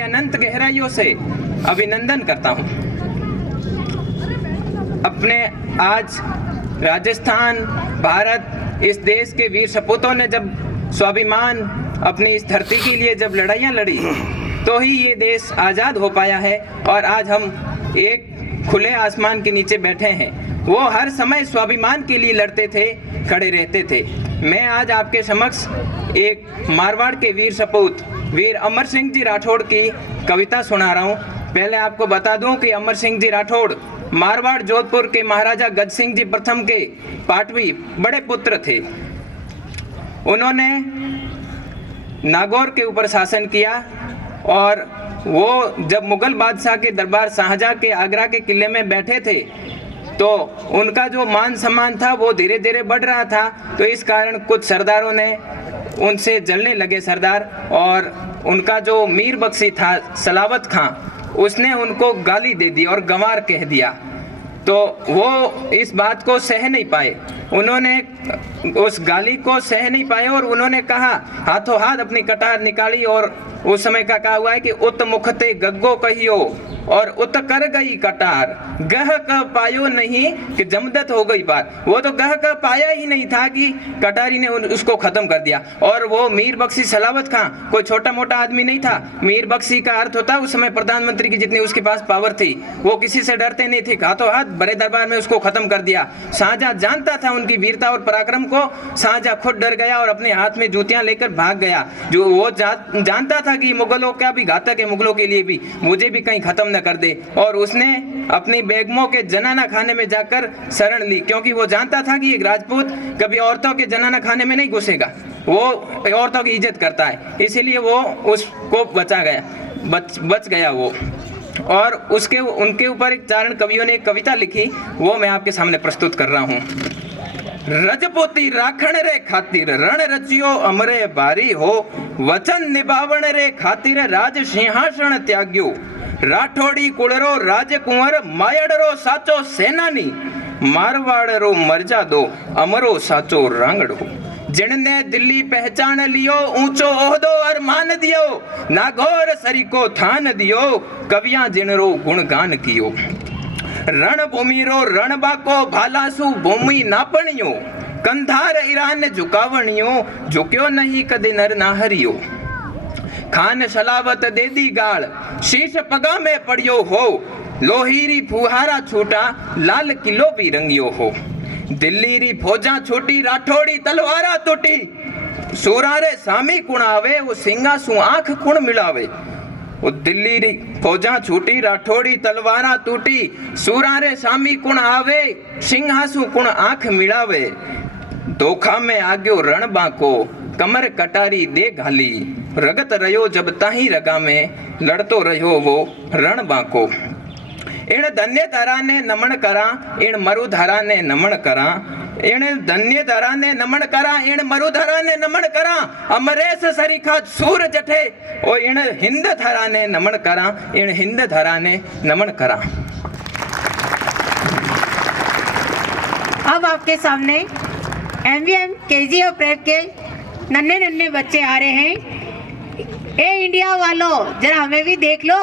अनंत गहराइयों से अभिनंदन करता हूँ। अपने आज राजस्थान, भारत, इस देश के वीर सपूतों ने जब स्वाभिमान अपनी इस धरती के लिए जब लड़ाइयाँ लड़ी तो ही ये देश आज़ाद हो पाया है और आज हम एक खुले आसमान के नीचे बैठे हैं। वो हर समय स्वाभिमान के लिए लड़ते थे, खड़े रहते थे। मैं आज आपके समक्ष एक मारवाड़ के वीर सपूत वीर अमर सिंह जी राठौड़ की कविता सुना रहा हूँ। पहले आपको बता दूं कि अमर सिंह जी राठौड़ मारवाड़ जोधपुर के महाराजा गज सिंह जी प्रथम के पाटवी बड़े पुत्र थे। उन्होंने नागौर के ऊपर शासन किया और वो जब मुगल बादशाह के दरबार शाहजहां के आगरा के किले में बैठे थे तो उनका जो मान सम्मान था वो धीरे धीरे बढ़ रहा था। तो इस कारण कुछ सरदारों ने उनसे जलने लगे सरदार, और उनका जो मीर बख्शी था सलावत खां, उसने उनको गाली दे दी और गंवार कह दिया। तो वो इस बात को सह नहीं पाए, उन्होंने उस गाली को सह नहीं पाए और उन्होंने कहा, हाथों हाथ अपनी कटार निकाली और उस समय का कहा हुआ है कि उत मुखते गग्गो कहियो और उत कर गई कटार, गह का पायो नहीं कि जमदत हो गई पार। वो तो गह का पाया ही नहीं था कि कटारी ने उसको खत्म कर दिया। और वो मीर बख्शी सलावत खां कोई छोटा मोटा आदमी नहीं था। मीर बख्शी का अर्थ होता उस समय प्रधानमंत्री की जितनी उसके पास पावर थी, वो किसी से डरते नहीं थे, हाथों हाथ बड़े दरबार में उसको खत्म कर दिया। शाहजहां जानता था उनकी वीरता और पराक्रम को, शाहजहां खुद डर गया और अपने हाथ में जूतियां लेकर भाग गया। जो वो जानता था कि मुगलों का भी घातक है, मुगलों के लिए भी, मुझे भी कहीं खत्म न कर दे। और उसने अपनी बेगमों के जनाना खाने में जाकर शरण ली, क्योंकि वो जानता था कि एक राजपूत कभी औरतों के जनाना खाने में नहीं घुसेगा, वो औरतों की इज्जत करता है, इसीलिए वो उसको बच गया वो। और उनके ऊपर एक चारण कवियों ने एक कविता लिखी, वो मैं आपके सामने प्रस्तुत कर रहा हूँ। रजपूती राखण रे खातिर रण रचियो अमरे बारी हो, वचन निभावण रे खातिर राज सिंहासन त्याग्यो, राठौड़ी कुड़रो राजकुंवर मायड़रो साचो सेनानी, मारवाड़रो मर्यादो अमरो साचो रांगड़ो, जिनने दिल्ली पहचान लियो ऊंचो ओहदो अरमान दियो, नागौर सरीको थान दियो, कवियां जिनरो गुणगान कियो, रणभूमि रो रणबाको भालासु भूमि नापणियो, कंधार ईरान झुकावणियो, झुक्यो नहीं कदे नर ना हरियो, खान सलावत दे दी गाल शीश पगा में पड़ियो हो, लोहीरी फुहारा छूटा लाल किलो भी रंगियो हो, दिल्ली री फौजा छूटी राठौड़ी तलवारा टूटी, सूरारे सामी कुण आवे वो सिंगासु आंख कुण मिलावे, वो दिल्ली री फौजा छूटी राठौड़ी तलवारा टूटी, सूरारे सामी कुण आवे सिंहासु कुण आंख मिलावे, धोखा में आग्यो रण बाको कमर कटारी दे घाली, रगत रयो जब ताही रगा में लड़तो रहो वो रण बाको, इन धन्य धरा ने नमन करा इन मरुधरा ने नमन करा, इन धन्य धरा ने नमन करा इन मरुधरा ने नमन करा, अमरेश सरीखा सूर जठे ओ इन हिंद धरा ने नमन करा, इन हिंद धरा ने नमन करा। अब आपके सामने MVM KGF प्रेप के नन्हे नन्हे बच्चे आ रहे हैं। ए इंडिया वालों, जरा हमें भी देख लो।